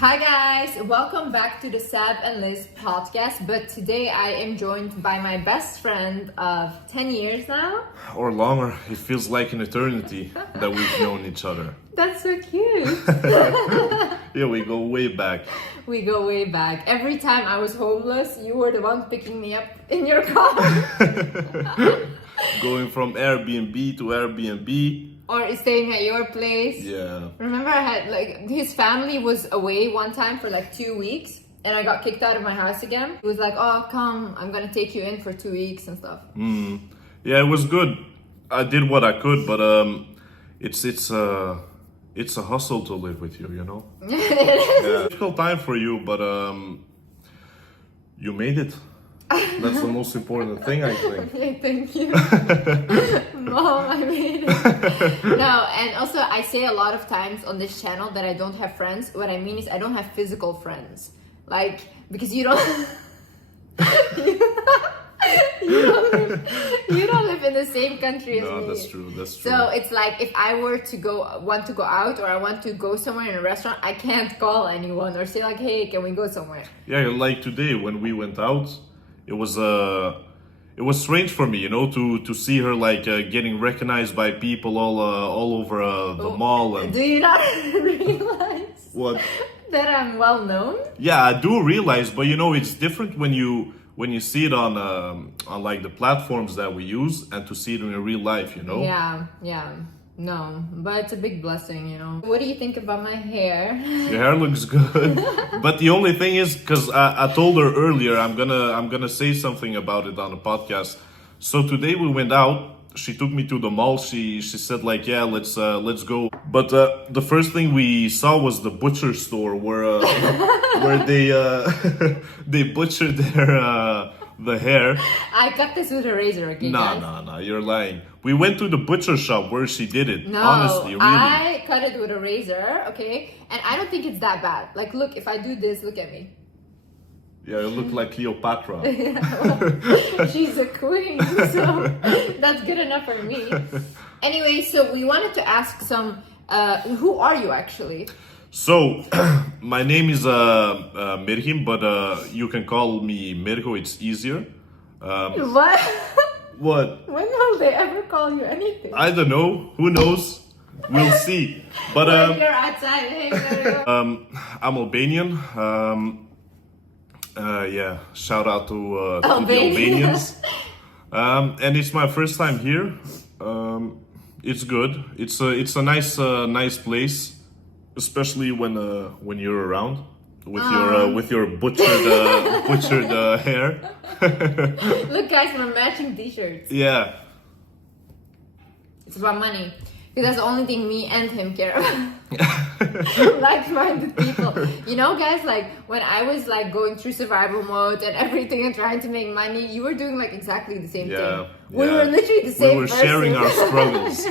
Hi guys, welcome back to the Sab and Liz podcast, but today I am joined by my best friend of 10 years now. Or longer. It feels like an eternity that we've known each other. That's so cute. Yeah, we go way back. We go way back. Every time I was homeless, you were the one picking me up in your car. Going from Airbnb to Airbnb. Or staying at your place. Yeah. Remember I had his family was away one time for 2 weeks and I got kicked out of my house again. He was like, oh, come, I'm gonna take you in for 2 weeks and stuff. Yeah, it was good. I did what I could, but it's a hustle to live with you, you know? Yeah. Difficult time for you, but you made it. That's the most important thing, I think. Okay, thank you. Mom, I made it. No, and also I say a lot of times on this channel that I don't have friends. What I mean is I don't have physical friends. Because you don't... you don't live in the same country as me. No, that's true, that's true. So it's like if I were to want to go out or I want to go somewhere in a restaurant, I can't call anyone or say hey, can we go somewhere? Yeah, like today when we went out, it was strange for me, you know, to see her getting recognized by people all over the mall. And do you not realize what? That I'm well known? Yeah, I do realize, but you know, it's different when you see it on the platforms that we use and to see it in real life, you know? Yeah. No, but it's a big blessing, you know. What do you think about my hair? Your hair looks good, but the only thing is, because I told her earlier, I'm gonna say something about it on the podcast. So today we went out. She took me to the mall. She said yeah, let's go. But the first thing we saw was the butcher store where they butchered the hair. I cut this with a razor, okay? No, you're lying. We went to the butcher shop where she did it. No, honestly, really. I cut it with a razor, okay? And I don't think it's that bad. Look, if I do this, look at me. Yeah, you look like Cleopatra. She's a queen, so that's good enough for me. Anyway, so we wanted to ask some, who are you actually? So, my name is Mirhim, but you can call me Mirko, it's easier. What? What? When will they ever call you anything? I don't know. Who knows? We'll see. But you're outside, hey, Mirko. I'm Albanian. Yeah, shout out to the Albanians. And it's my first time here. It's good. It's a nice place, especially when you're around with your butchered hair. Look, guys, we're matching t-shirts. Yeah. It's about money. Because that's the only thing me and him care about. Like-minded people. You know, guys, when I was going through survival mode and everything and trying to make money, you were doing exactly the same thing. We were literally the same person. We were sharing our struggles.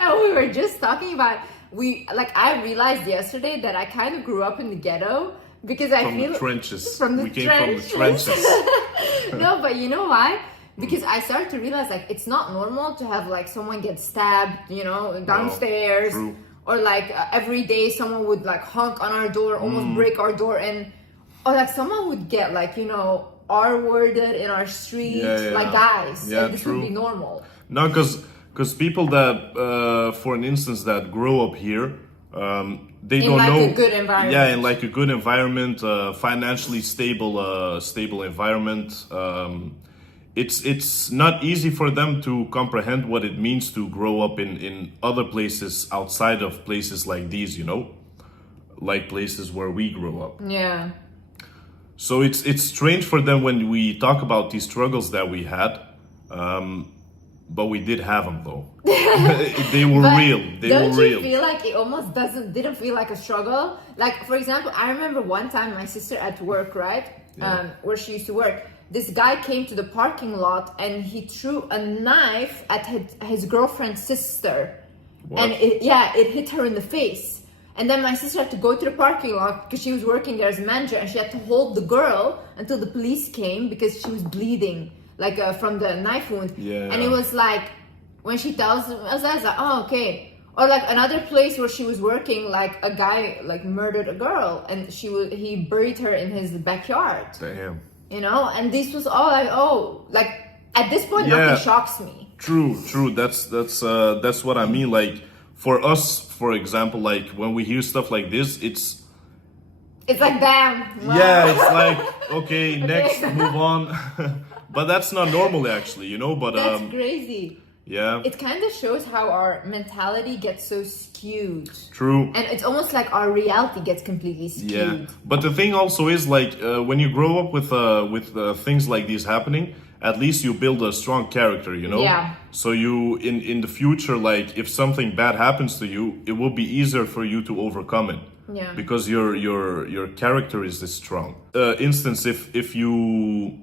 And we were just talking about, I realized yesterday that I kind of grew up in the ghetto. Because I feel... From the trenches. We came from the trenches. No, but you know why? Because I started to realize it's not normal to have someone get stabbed, downstairs. True. Or every day someone would honk on our door, almost break our door, and or someone would get R-worded in our street, guys. Yeah, this true. would be normal. No, because people that, for an instance, that grow up here, they don't know. In a good environment. Yeah, in a good environment, financially stable environment. It's not easy for them to comprehend what it means to grow up in other places outside of places like these, like places where we grew up. Yeah. So it's strange for them when we talk about these struggles that we had, but we did have them though. They were real. Don't you feel like it almost didn't feel like a struggle? For example, I remember one time my sister at work, right? Yeah. Where she used to work. This guy came to the parking lot and he threw a knife at his girlfriend's sister. What? And it hit her in the face. And then my sister had to go to the parking lot because she was working there as a manager, and she had to hold the girl until the police came because she was bleeding from the knife wound. Yeah. And it was when she tells us, I was like, oh, okay. Or like another place where she was working, like a guy like murdered a girl and he buried her in his backyard. Damn. You know, and this was all like, oh, like at this point nothing shocks me. True. That's what I mean. Like for us, for example, like when we hear stuff like this, it's like damn. Wow. Yeah, it's like okay, next, move on. But that's not normally actually, you know. But that's crazy. Yeah. It kind of shows how our mentality gets so skewed. True. And it's almost like our reality gets completely skewed. Yeah. But the thing also is like when you grow up with things like these happening, at least you build a strong character, you know? Yeah. So you in the future, like if something bad happens to you, it will be easier for you to overcome it. Yeah. Because your character is this strong. Instance, if you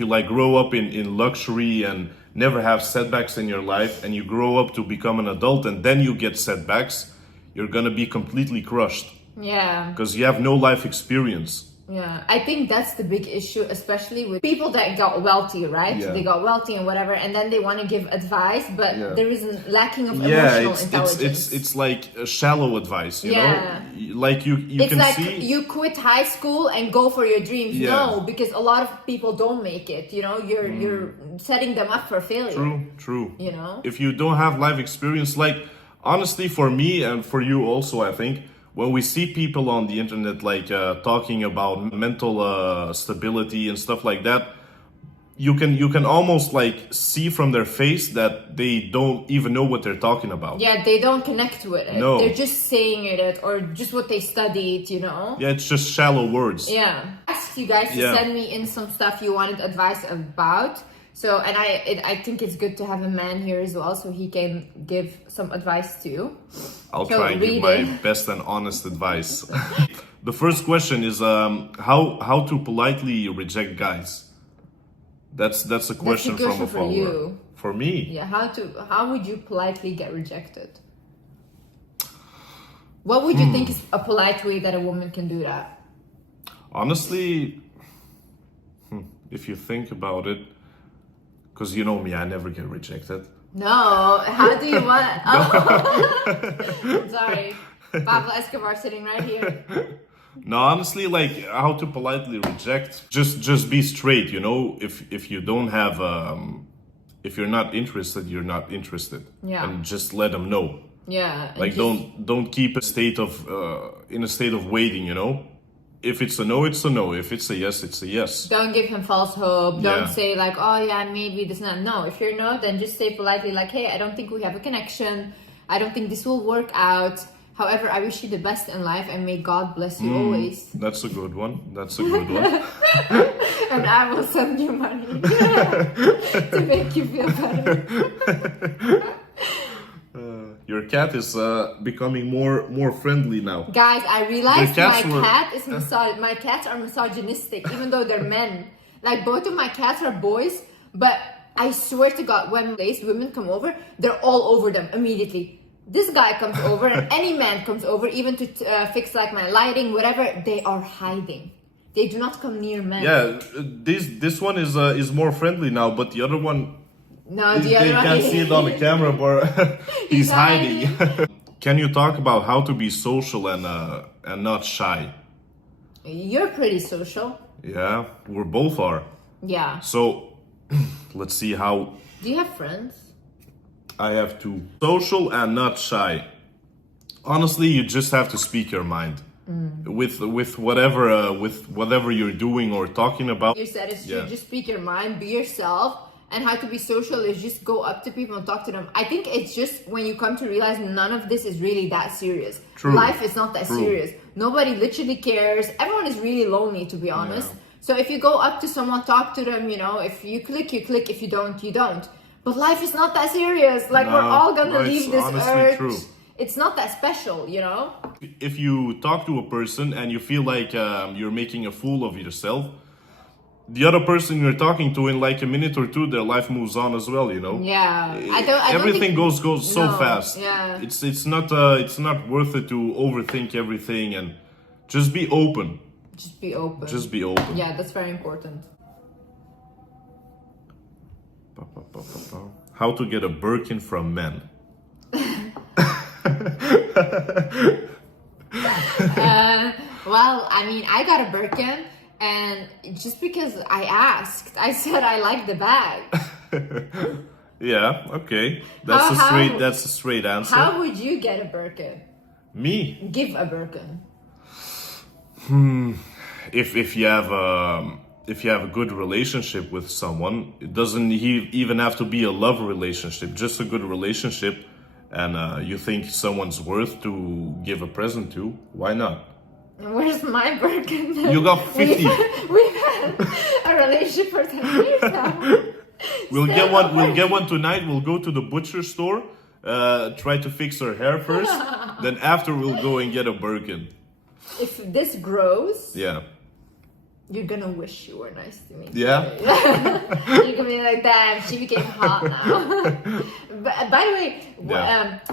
like grow up in luxury and never have setbacks in your life, and you grow up to become an adult and then you get setbacks, you're gonna be completely crushed. Yeah. Because you have no life experience. Yeah, I think that's the big issue, especially with people that got wealthy, right? Yeah. They got wealthy and whatever, and then they want to give advice, but there is a lacking of emotional intelligence. It's like a shallow advice, you know? Like you it's can like see... you quit high school and go for your dreams. No, because a lot of people don't make it, you know? You're setting them up for failure. True. You know? If you don't have life experience, like, honestly, for me and for you also, I think, when we see people on the internet like talking about mental stability and stuff like that, you can almost like see from their face that they don't even know what they're talking about. Yeah, they don't connect with it. No. They're just saying it or just what they studied, you know? Yeah, it's just shallow words. Yeah. I asked you guys to send me in some stuff you wanted advice about. So, and I think it's good to have a man here as well, so he can give some advice too. I'll try and give my best and honest advice. The first question is how to politely reject guys. That's a question from a follower. For you. For me? Yeah, how would you politely get rejected? What would you think is a polite way that a woman can do that? Honestly, if you think about it, because you know me, I never get rejected. No, how do you want... Oh. Sorry. Pablo Escobar sitting right here. No, honestly, like how to politely reject, just be straight, you know? If you don't have... if you're not interested, you're not interested. Yeah. And just let them know. Yeah. Like don't keep a state of in a state of waiting, you know? If it's a no, it's a no. If it's a yes, it's a yes. Don't give him false hope. Don't say like, oh yeah, maybe this not. No, if you're no, then just say politely like, hey, I don't think we have a connection. I don't think this will work out. However, I wish you the best in life and may God bless you always. That's a good one. That's a good one. And I will send you money to make you feel better. Your cat is becoming more friendly now. Guys, I realized my cats are misogynistic, even though they're men. Like both of my cats are boys, but I swear to God, when women come over, they're all over them immediately. This guy comes over, and any man comes over, even to fix like my lighting, whatever. They are hiding. They do not come near men. Yeah, this one is more friendly now, but the other one. No, they can't see it on the camera, but he's hiding. Can you talk about how to be social and not shy? You're pretty social. Yeah, we both are. Yeah. So, let's see how... Do you have friends? I have two. Social and not shy. Honestly, you just have to speak your mind. With whatever you're doing or talking about. You said it's true. Just speak your mind, be yourself. And how to be social is just go up to people and talk to them. I think it's just when you come to realize none of this is really that serious. True. Life is not that serious. Nobody literally cares. Everyone is really lonely, to be honest. Yeah. So if you go up to someone, talk to them, you know, if you click, you click. If you don't, you don't. But life is not that serious. Like, we're all gonna leave this earth. True. It's not that special, you know? If you talk to a person and you feel like you're making a fool of yourself, the other person you're talking to, in like a minute or two, their life moves on as well, you know? Yeah. Everything goes so fast. Yeah. It's not worth it to overthink everything, and just be open. Just be open. Just be open. Yeah, that's very important. How to get a Birkin from men. Well, I mean, I got a Birkin, and just because I asked, I said I like the bag. Yeah, okay. That's a straight answer. How would you get a Birkin? Me? Give a Birkin. If you have a good relationship with someone, it doesn't even have to be a love relationship, just a good relationship, and you think someone's worth to give a present to, why not? Where's my Birkin? You got 50. We've had a relationship for 10 years now. We'll get one tonight. We'll go to the butcher store, try to fix her hair first, then after we'll go and get a Birkin. If this grows, yeah, you're gonna wish you were nice to me. Yeah. You're gonna be like, damn, she became hot now. But by the way,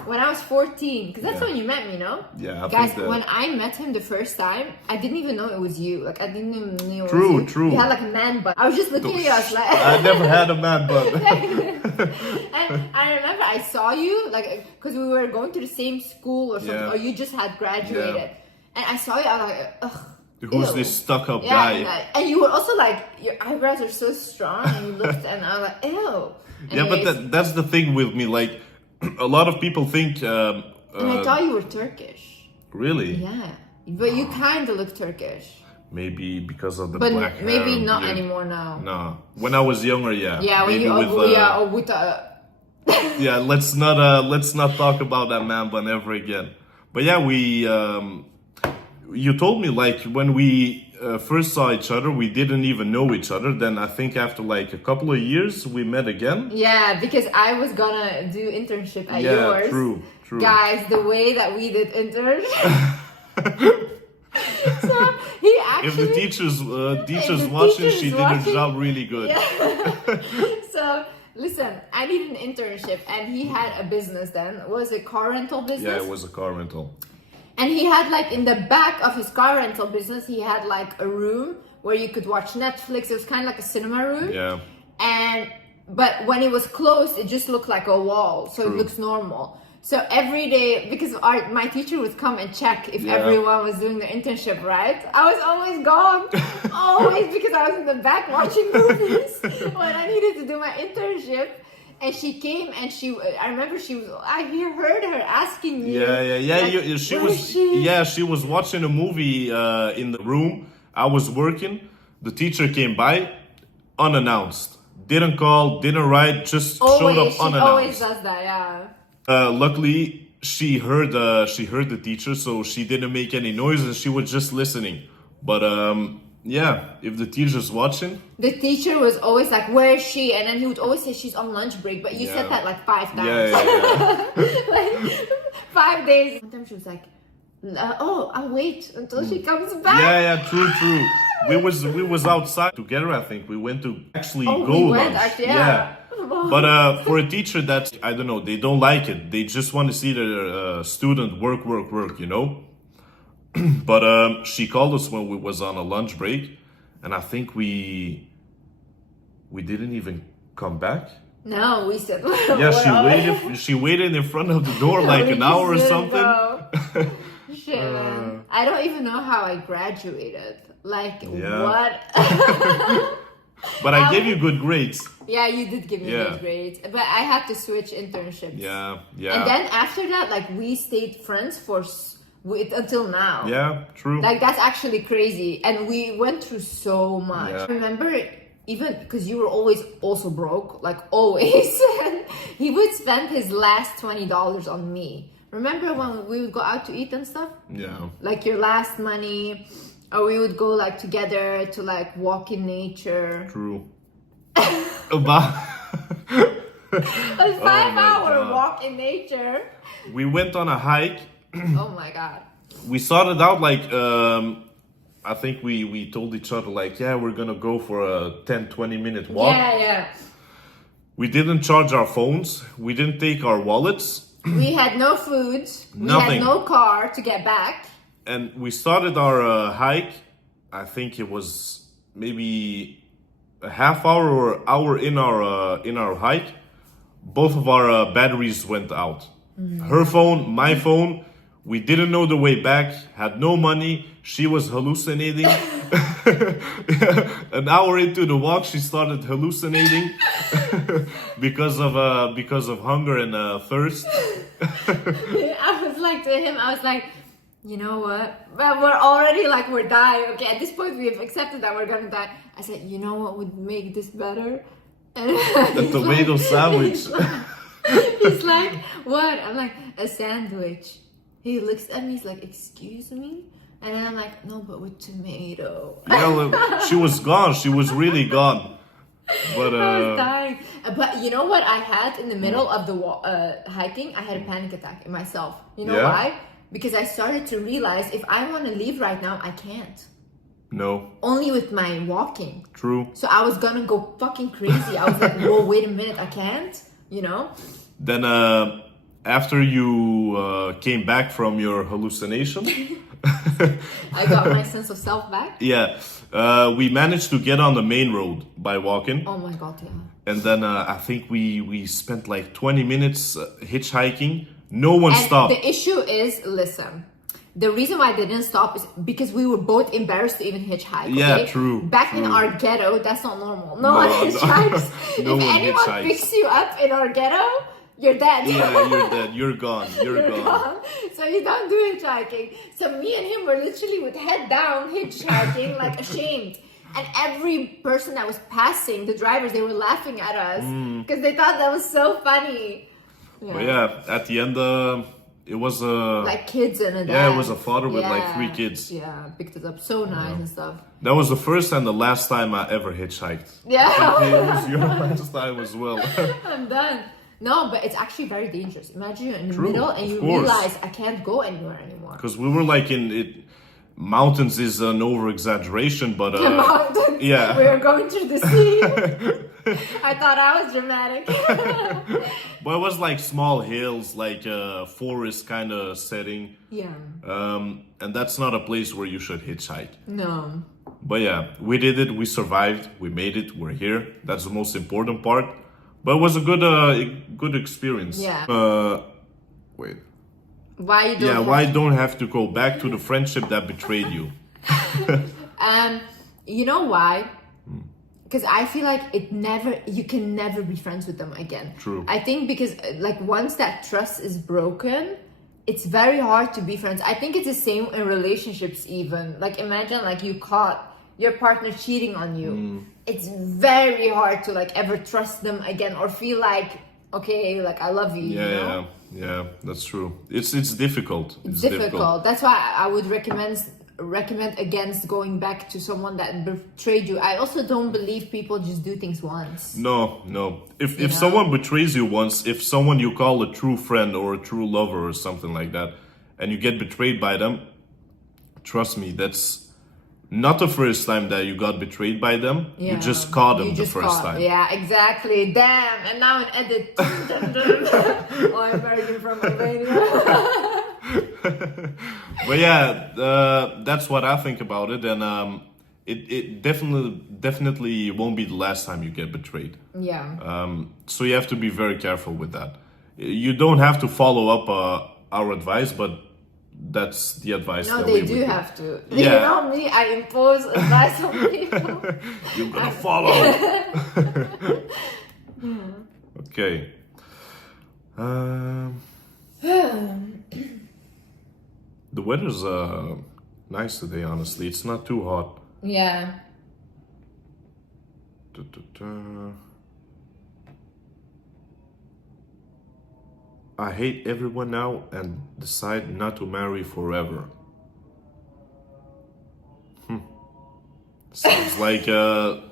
when I was 14, because that's when you met me, no? Yeah, guys. When I met him the first time, I didn't even know it was you. Like, I didn't even know it was you. True. You had like a man butt. I was just looking at you. I was like, I never had a man butt. And I remember I saw you, like, because we were going to the same school or something, or you just had graduated. Yeah. And I saw you. I was like, ugh. Who's this stuck-up guy? And you were also like, your eyebrows are so strong, and you looked, and I was like, ew. Anyways, yeah, but that's the thing with me. Like, a lot of people think. And I thought you were Turkish. Really? Yeah, but you kind of look Turkish. Maybe because of the black hair. But maybe not anymore now. No, when I was younger, yeah. Yeah, when maybe yeah, let's not talk about that man bun ever again. But yeah, you told me, like, when we first saw each other, we didn't even know each other. Then I think after like a couple of years, we met again. Yeah, because I was gonna do internship at yours. True. Guys, the way that we did internship. So he actually. If the teachers watching, she did her job really good. Yeah. So. Listen, I needed an internship, and he had a business then. Was it car rental business? Yeah, it was a car rental. And he had, like, in the back of his car rental business, he had like a room where you could watch Netflix. It was kind of like a cinema room. Yeah. But when it was closed, it just looked like a wall, so it looks normal. So every day, because my teacher would come and check if everyone was doing their internship right, I was always gone. Always, because I was in the back watching movies when I needed to do my internship. And she came, and I remember I heard her asking me. Yeah. She was watching a movie in the room. I was working. The teacher came by, unannounced. Didn't call, didn't write, just showed up unannounced. She always does that, yeah. Luckily, she heard the teacher, so she didn't make any noise, and she was just listening. But yeah, if the teacher's watching, the teacher was always like, "Where is she?" And then he would always say she's on lunch break. But you said that like 5 times. Yeah. Like 5 days. One time she was like, "Oh, I'll wait until she comes back." Yeah, true. We was outside together. I think we went to actually go lunch. Yeah. But for a teacher that, I don't know, they don't like it. They just want to see their student work, you know? But she called us when we was on a lunch break, and I think we didn't even come back. No, we said... Yeah, she waited in front of the door like an hour or something. Shit, man. I don't even know how I graduated. Like, what? But I gave you good grades. Yeah, you did give me good grades. But I had to switch internships. Yeah. And then after that, like, we stayed friends until now. Yeah, true. Like, that's actually crazy. And we went through so much. Yeah. Remember, even because you were always also broke, like always. He would spend his last $20 on me. Remember when we would go out to eat and stuff? Yeah. Like your last money. Or we would go like together to like walk in nature. True. A 5-hour walk in nature. We went on a hike. Oh my god. We started out like I think we told each other like, yeah, we're gonna go for a 10-20 minute walk. Yeah. We didn't charge our phones. We didn't take our wallets. We had no food. Nothing. We had no car to get back. And we started our hike. I think it was maybe a half hour or hour in our hike. Both of our batteries went out. Her phone, my phone. We didn't know the way back, had no money. She was hallucinating. An hour into the walk, she started hallucinating because of hunger and thirst. I was like to him, I was like, you know what? Well, we're already like, we're dying. Okay, at this point, we have accepted that we're gonna die. I said, you know what would make this better? And A tomato sandwich. He's like, what? I'm like, a sandwich. He looks at me, he's like, excuse me? And then I'm like, no, but with tomato. Yeah, look, she was gone. She was really gone. But I was dying. But you know what I had in the middle of the hiking? I had a panic attack in myself. You know why? Because I started to realize if I want to leave right now, I can't. No. Only with my walking. True. So I was gonna go fucking crazy. I was like, whoa, wait a minute, I can't. You know? Then after you came back from your hallucination, I got my sense of self back. Yeah, we managed to get on the main road by walking. Oh my god, yeah. And then I think we spent like 20 minutes hitchhiking. No one stopped. The issue is, listen, the reason why they didn't stop is because we were both embarrassed to even hitchhike. Okay? Yeah, true. Back in our ghetto, that's not normal. No one hitchhikes. No if one anyone hitchhikes. picks you up in our ghetto, you're dead. Yeah, you're dead. You're gone. You're gone. So you don't do hitchhiking. So me and him were literally with head down hitchhiking, like ashamed. And every person that was passing, the drivers, they were laughing at us because they thought that was so funny. Yeah. But yeah, at the end, it was like kids and a dad. Yeah, it was a father with like 3 kids. Yeah, picked it up so nice and stuff. That was the first and the last time I ever hitchhiked. Yeah. I think it was your last time as well. I'm done. No, but it's actually very dangerous. Imagine you're in the middle and you realize I can't go anywhere anymore. Because we were like in it. Mountains is an over exaggeration, but the mountains. Yeah, we were going through the sea. I thought I was dramatic. But it was like small hills, like a forest kind of setting. Yeah. And that's not a place where you should hitchhike. No. But yeah, we did it. We survived. We made it. We're here. That's the most important part. But it was a good experience. Yeah. Wait. Why you don't? Yeah. Why don't have to go back to the friendship that betrayed you? You know why? Because I feel like you can never be friends with them again. True. I think because like once that trust is broken, it's very hard to be friends. I think it's the same in relationships even. Like imagine like you caught your partner cheating on you. It's very hard to like ever trust them again or feel like, okay, like I love you. Yeah, you know? yeah, that's true. It's difficult. It's difficult. That's why I would recommend against going back to someone that betrayed you. I also don't believe people just do things once. No. If someone betrays you once, if someone you call a true friend or a true lover or something like that, and you get betrayed by them, trust me, that's not the first time that you got betrayed by them. Yeah. You just caught them the first time. Yeah, exactly. Damn. And now an edit. Oh, I'm Birkin from Albania. But yeah, that's what I think about it, and it definitely won't be the last time you get betrayed. Yeah. So you have to be very careful with that. You don't have to follow up our advice, but that's the advice. No, that they we do would have to. Yeah. You know me, I impose advice on people. You're gonna follow. Okay. The weather's nice today, honestly. It's not too hot. Yeah. I hate everyone now and decide not to marry forever. Sounds like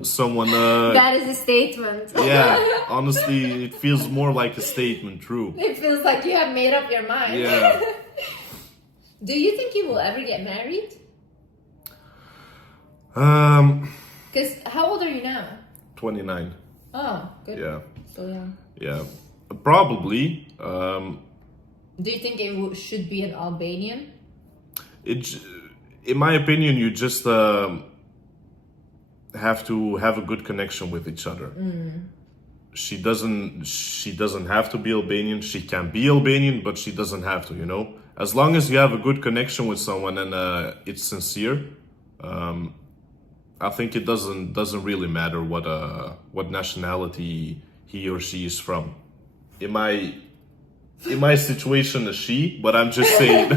someone... that is a statement. Yeah, honestly, it feels more like a statement, true. It feels like you have made up your mind. Yeah. Do you think you will ever get married? Because how old are you now? 29. Oh, good. Yeah. So young. Yeah. Probably. Do you think it should be an Albanian? In my opinion, you just have to have a good connection with each other. she doesn't have to be Albanian. She can be Albanian, but she doesn't have to, you know. As long as you have a good connection with someone and it's sincere, I think it doesn't really matter what nationality he or she is from. In my situation, a she, but I'm just saying.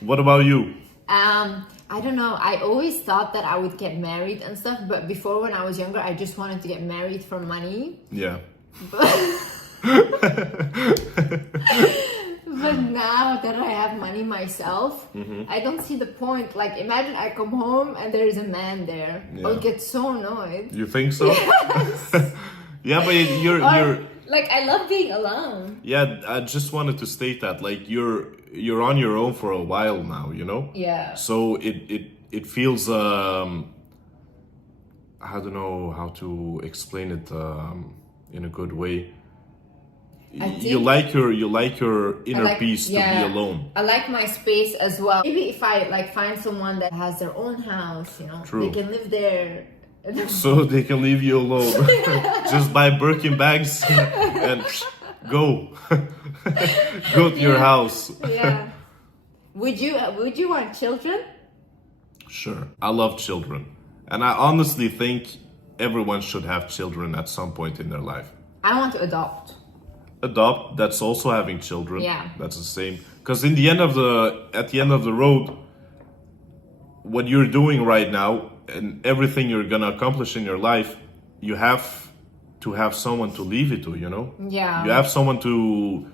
What about you? I don't know. I always thought that I would get married and stuff, but before, when I was younger, I just wanted to get married for money. Yeah. But now that I have money myself, I don't see the point. Like, imagine I come home and there's a man there. Yeah. I'll get so annoyed. You think so? Yes. Yeah, but you're like, I love being alone. yeah, I just wanted to state that, like, you're on your own for a while now, you know? Yeah. So it feels I don't know how to explain it in a good way. You like your inner peace to be alone. I like my space as well. Maybe if I like find someone that has their own house, you know, True. they can live there. So they can leave you alone. Just buy Birkin bags and go. Go to your house. Yeah. Would you want children? Sure. I love children. And I honestly think everyone should have children at some point in their life. I want to adopt. Adopt, that's also having children. Yeah. That's the same. Because at the end of the road, what you're doing right now and everything you're gonna accomplish in your life, you have to have someone to leave it to, you know? Yeah. You have someone to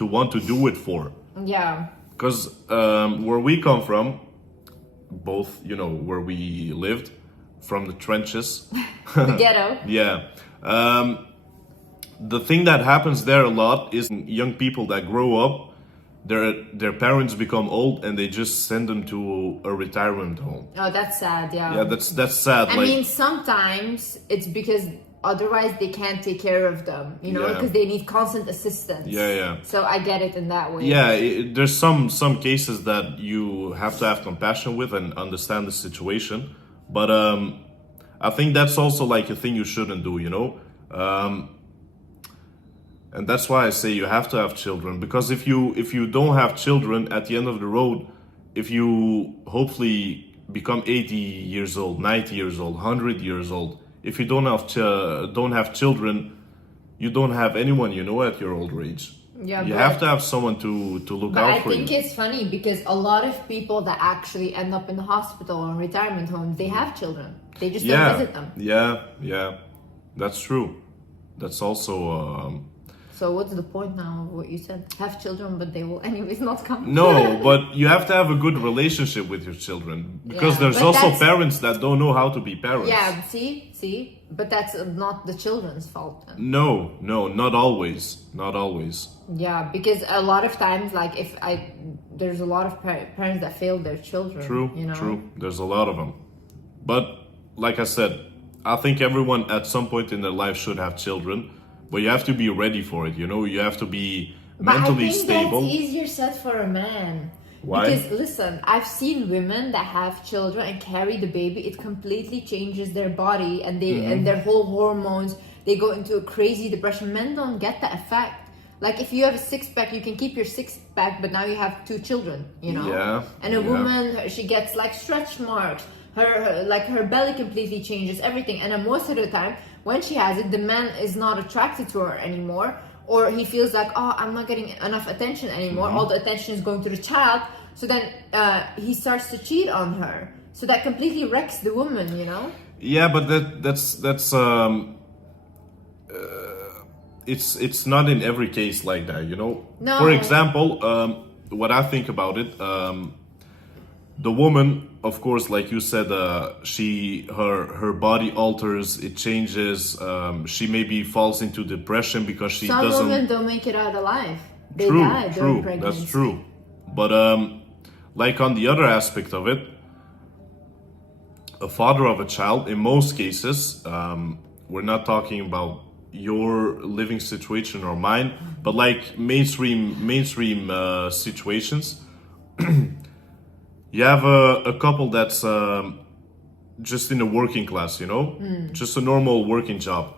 want to do it for. Yeah. Because where we come from, both, you know, where we lived, from the trenches. The ghetto. Yeah. The thing that happens there a lot is young people that grow up, their parents become old and they just send them to a retirement home. Oh, that's sad. Yeah. Yeah, that's sad. I mean, sometimes it's because otherwise they can't take care of them, you know, Yeah. because they need constant assistance. Yeah. So I get it in that way. Yeah, there's some cases that you have to have compassion with and understand the situation, but I think that's also like a thing you shouldn't do, you know. And that's why I say you have to have children, because if you don't have children, at the end of the road, if you hopefully become 80 years old, 90 years old, 100 years old, if you don't have children, you don't have anyone, you know, at your older age. Yeah, you have to have someone to look but out I for you. think it's funny because a lot of people that actually end up in the hospital or retirement homes, they have children. They just don't visit them. Yeah, that's true. That's also So what's the point now of what you said? Have children, but they will anyways not come. no, but you have to have a good relationship with your children, because Yeah, there's but also that's- parents that don't know how to be parents. Yeah, see, but that's not the children's fault. Then. No, not always. Yeah, because a lot of times, like there's a lot of parents that fail their children. True, you know? true. There's a lot of them. But like I said, I think everyone at some point in their life should have children, but you have to be ready for it. You know, you have to be mentally but I think stable. That's easier said for a man. Why? Because listen, I've seen women that have children and carry the baby. It completely changes their body and they and their whole hormones. They go into a crazy depression. Men don't get that effect. Like if you have a six-pack, you can keep your six-pack, but now you have two children. You know. Yeah. And a woman, she gets like stretch marks. Her belly completely changes everything. And most of the time, when she has it, the man is not attracted to her anymore. Or he feels like, oh, I'm not getting enough attention anymore. All the attention is going to the child. So then he starts to cheat on her. So that completely wrecks the woman, you know? Yeah, but that's it's not in every case like that, you know? No. For example, what I think about it, the woman, of course, like you said, her body alters, it changes. She maybe falls into depression because she Some doesn't. women don't make it out alive. They True, die during pregnancy. that's true. But like on the other aspect of it, a father of a child, in most cases, we're not talking about your living situation or mine, but like mainstream situations. You have a couple just in a working class, you know, just a normal working job.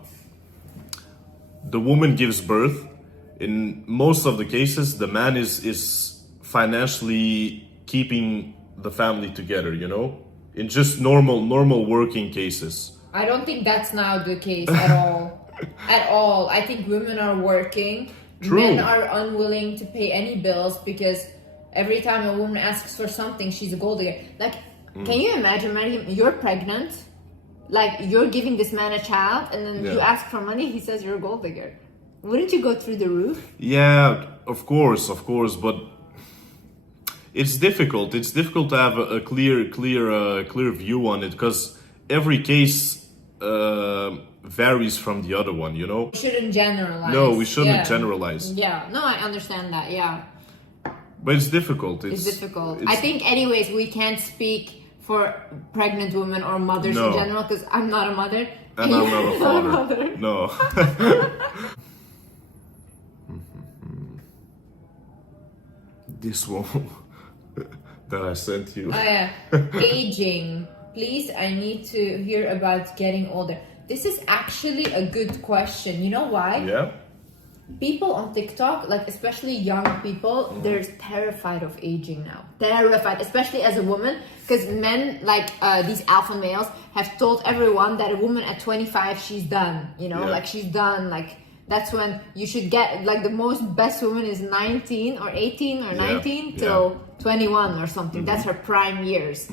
The woman gives birth. In most of the cases, the man is financially keeping the family together, you know, in just normal working cases. I don't think that's now the case at all. At all. I think women are working. True. Men are unwilling to pay any bills because every time a woman asks for something, she's a gold digger. Like, can you imagine, Maryam, you're pregnant, like you're giving this man a child, and then you ask for money, he says you're a gold digger. Wouldn't you go through the roof? Yeah, of course, but it's difficult. It's difficult to have a clear view on it because every case varies from the other one, you know? We shouldn't generalize. No, we shouldn't generalize. Yeah, no, I understand that, yeah. But it's difficult. It's difficult. I think anyways, we can't speak for pregnant women or mothers in general because I'm not a mother. And I'm not a father. No. This one that I sent you. Oh yeah. Aging. Please, I need to hear about getting older. This is actually a good question. You know why? Yeah. People on TikTok, like especially young people, they're terrified of aging now. Terrified, especially as a woman, because men, like these alpha males, have told everyone that a woman at 25, she's done. You know, like she's done. Like that's when you should get, like the most best woman is 19 or 18 or 19 till 21 or something. That's her prime years.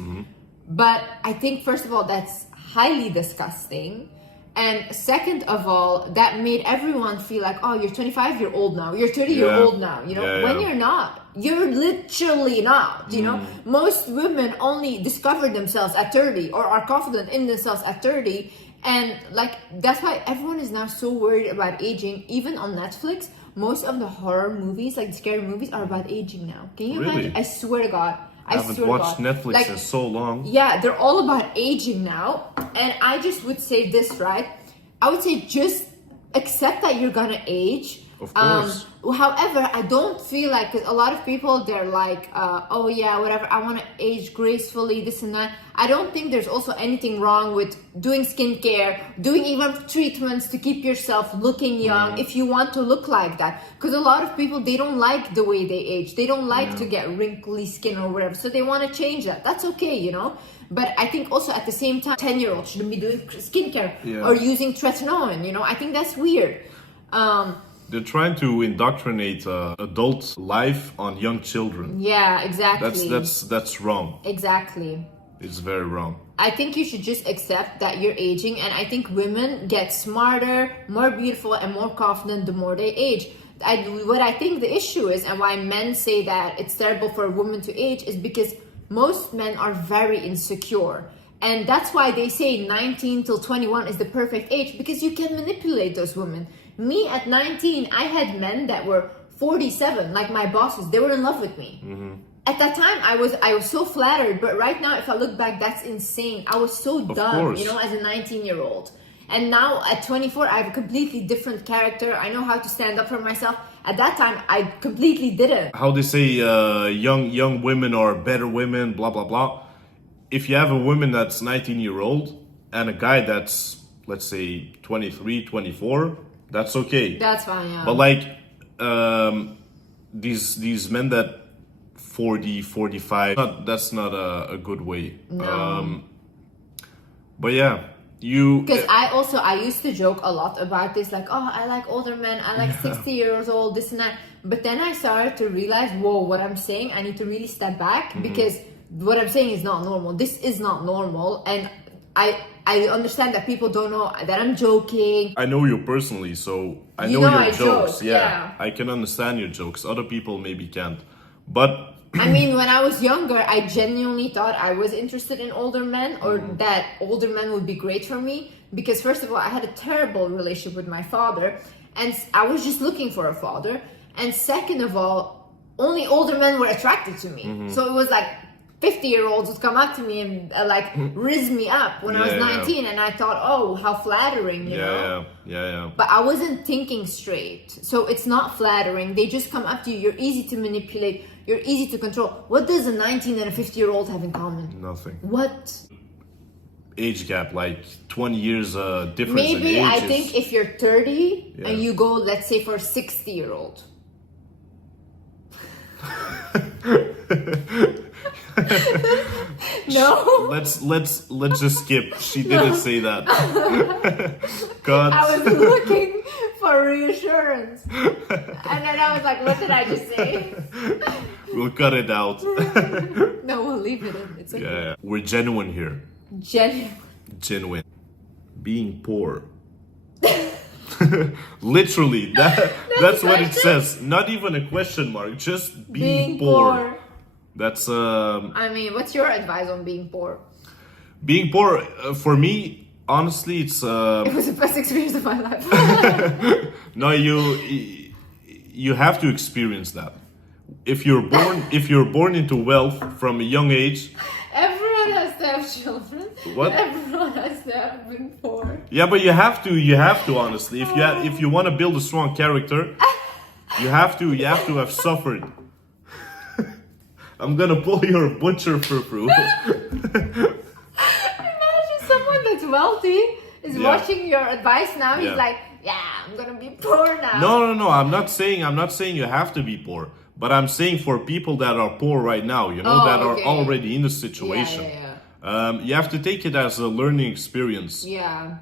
But I think, first of all, that's highly disgusting. And second of all, that made everyone feel like, oh, you're 25, you're old now. You're 30, you're old now. You know, when you're not. You're literally not, you know. Most women only discover themselves at 30 or are confident in themselves at 30. And like, that's why everyone is now so worried about aging. Even on Netflix, most of the horror movies, like the scary movies, are about aging now. Can you imagine? I swear to God. I haven't watched Netflix in so long. Yeah, they're all about aging now. And I just would say this, right? I would say just accept that you're gonna age. Of course. However, I don't feel like, because a lot of people, they're like, oh yeah, whatever, I want to age gracefully, this and that. I don't think there's also anything wrong with doing skincare, doing even treatments to keep yourself looking young if you want to look like that. Because a lot of people, they don't like the way they age. They don't like to get wrinkly skin or whatever. So they want to change that. That's okay, you know. But I think also at the same time, 10-year-olds shouldn't be doing skincare or using tretinoin, you know. I think that's weird. They're trying to indoctrinate adult life on young children. Yeah, exactly. That's wrong. Exactly. It's very wrong. I think you should just accept that you're aging, and I think women get smarter, more beautiful, and more confident the more they age. What I think the issue is, and why men say that it's terrible for a woman to age, is because most men are very insecure. And that's why they say 19 till 21 is the perfect age, because you can manipulate those women. Me at 19, I had men that were 47, like my bosses. They were in love with me. At that time, I was so flattered. But right now, if I look back, that's insane. I was so dumb, you know, as a 19-year-old. And now at 24, I have a completely different character. I know how to stand up for myself. At that time, I completely didn't. How they say young women are better women, blah, blah, blah. If you have a woman that's 19-year-old and a guy that's, let's say, 23, 24, that's okay. That's fine, yeah. But like these men that 40, 45, that's not a good way. No. But yeah, because I used to joke a lot about this, like, oh, I like older men, I like 60 years old, this and that. But then I started to realize, whoa, what I'm saying, I need to really step back, because what I'm saying is not normal. This is not normal. And I understand that people don't know that I'm joking. I know you personally, so I know your jokes. Yeah, I can understand your jokes. Other people maybe can't. But I mean, when I was younger, I genuinely thought I was interested in older men, or that older men would be great for me. Because first of all, I had a terrible relationship with my father, and I was just looking for a father. And second of all, only older men were attracted to me. So it was like 50-year-olds would come up to me and like rizz me up when I was 19, and I thought, oh, how flattering, you know? Yeah. But I wasn't thinking straight, so it's not flattering. They just come up to you. You're easy to manipulate. You're easy to control. What does a 19 and a 50-year-old have in common? Nothing. What? age gap, like 20 years difference Maybe in I ages. think if you're 30 Yeah. and you go, let's say, for a 60-year-old. No? Let's just skip. She didn't say that. God. I was looking for reassurance. And then I was like, what did I just say? We'll cut it out. No, we'll leave it in. It's okay. Yeah, we're genuine here. Genuine. Being poor. Literally, that's what it says. Not even a question mark, just being poor. That's I mean, what's your advice on being poor? being poor for me. Honestly, it's It was the best experience of my life. no, you have to experience that. If you're born into wealth from a young age. Everyone has to have children. What? Everyone has to have been poor. Yeah, but you have to honestly. If you want to build a strong character, you have to have suffered. I'm gonna pull your butcher frou-frou. Imagine someone that's wealthy is watching your advice now. He's like, yeah, I'm gonna be poor now. No. I'm not saying you have to be poor. But I'm saying for people that are poor right now, that are already in the situation, you have to take it as a learning experience. Yeah.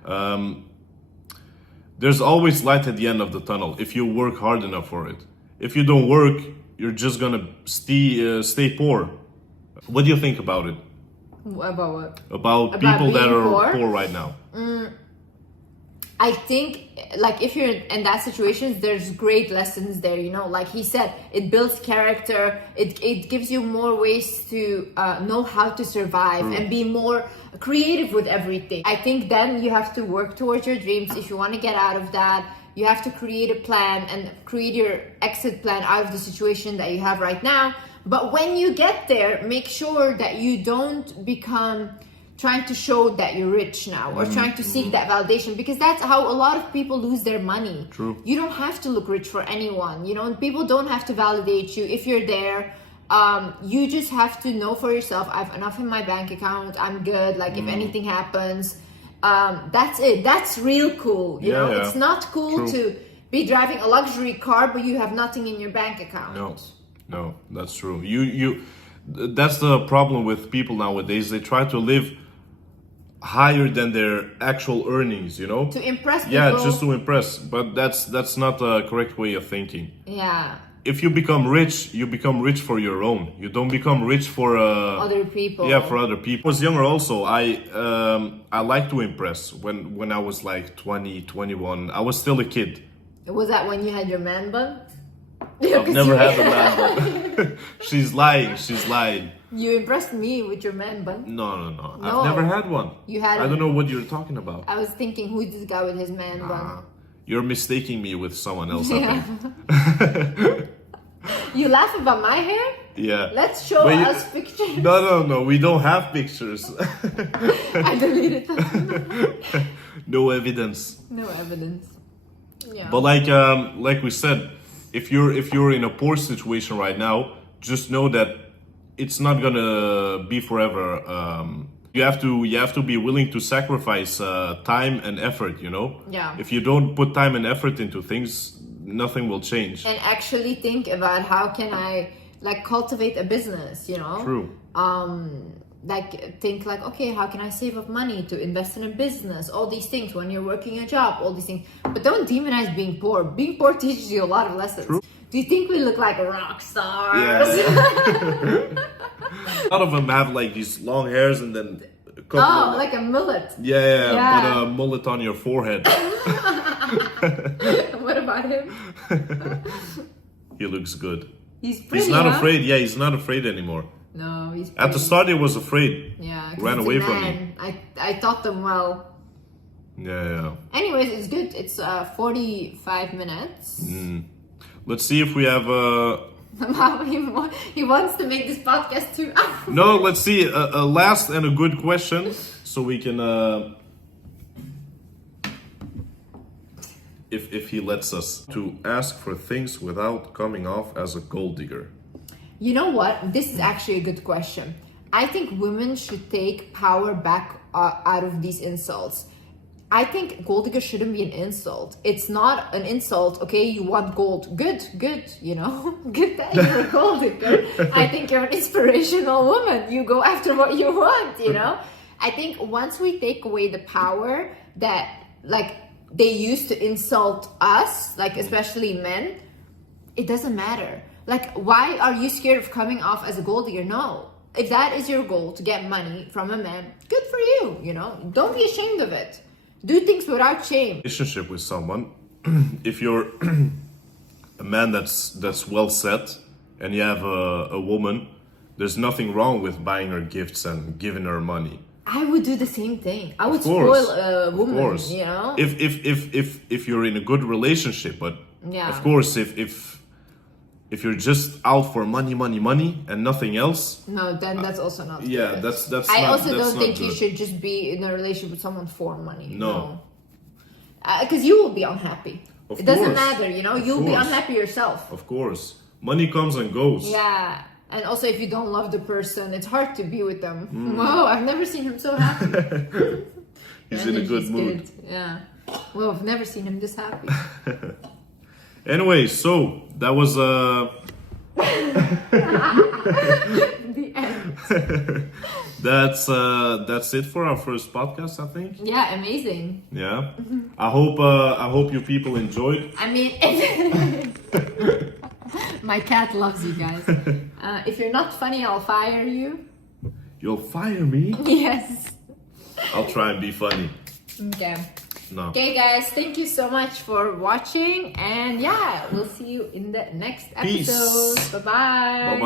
There's always light at the end of the tunnel if you work hard enough for it. If you don't work, you're just gonna stay poor. What do you think about it? About what? About people that are poor right now. I think, like, if you're in that situation, there's great lessons there, like he said, it builds character, it gives you more ways to know how to survive and be more creative with everything. I think then you have to work towards your dreams. If you want to get out of that, you have to create a plan and create your exit plan out of the situation that you have right now. But when you get there, make sure that you don't become trying to show that you're rich now or trying to seek that validation, because that's how a lot of people lose their money. True. You don't have to look rich for anyone, and people don't have to validate you if you're there. You just have to know for yourself, I have enough in my bank account, I'm good, like if anything happens, that's it. That's real cool. You know, it's not cool to be driving a luxury car but you have nothing in your bank account. No, that's true. That's the problem with people nowadays. They try to live higher than their actual earnings, to impress people. Yeah, just to impress. But that's not the correct way of thinking. Yeah. If you become rich, you become rich for your own. You don't become rich for other people. Yeah, for other people. I was younger also. I like to impress. When I was like 20, 21, I was still a kid. Was that when you had your man bun? I've never had a man bun. She's lying. You impressed me with your man bun. No. I've never had one. You had. I don't know what you're talking about. I was thinking, who's this guy with his man bun? You're mistaking me with someone else, I think. You laugh about my hair? Yeah. Let's show us pictures. No. We don't have pictures. I deleted them. No evidence. No evidence. Yeah. But like we said, if you're in a poor situation right now, just know that it's not gonna be forever. You have to be willing to sacrifice time and effort. Yeah. If you don't put time and effort into things, nothing will change. And actually think about how can I cultivate a business. True. Think okay, how can I save up money to invest in a business? All these things when you're working a job, all these things. But don't demonize being poor. Being poor teaches you a lot of lessons. True. Do you think we look like rock stars? Yeah. A lot of them have these long hairs and then a couple like a mullet. Yeah. Put a mullet on your forehead. What about him? He looks good. He's pretty. He's not afraid. Yeah, he's not afraid anymore. No, he's pretty. At the start, he was afraid. Yeah, ran away from me. I taught them well. Yeah. Anyways, it's good. It's 45 minutes. Let's see if we have. He wants to make this podcast too. No, let's see a last and a good question, so we can. If he lets us to ask for things without coming off as a gold digger. You know what? This is actually a good question. I think women should take power back out of these insults. I think gold digger shouldn't be an insult. It's not an insult. Okay, you want gold. Good, you know. Good that you're a gold digger. I think you're an inspirational woman. You go after what you want, you know. I think once we take away the power that, like, they used to insult us, like, especially men, it doesn't matter. Like, why are you scared of coming off as a gold digger? No. If that is your goal, to get money from a man, good for you, you know. Don't be ashamed of it. Do things without shame. Relationship with someone, if you're a man that's well set and you have a woman, there's nothing wrong with buying her gifts and giving her money. I would do the same thing. I would spoil a woman, you know. If you're in a good relationship, but yeah. Of course, if you're just out for money and nothing else, no, then that's also not good. Yeah, that's I not, also that's don't think good. You should just be in a relationship with someone for money. No. Because you will be unhappy. Of it doesn't course. matter, you know. You'll be unhappy yourself. Of course. Money comes and goes. Yeah. And also, if you don't love the person, it's hard to be with them. Whoa, I've never seen him so happy. He's in a good mood. Good. Yeah. Well, I've never seen him this happy. Anyway, so that was The end. That's it for our first podcast, I think. Yeah, amazing. Yeah. I hope you people enjoyed. I mean, my cat loves you guys. If you're not funny, I'll fire you. You'll fire me? Yes. I'll try and be funny. Okay. No. Okay, guys, thank you so much for watching. And yeah, we'll see you in the next episode. Peace. Bye-bye. Bye-bye.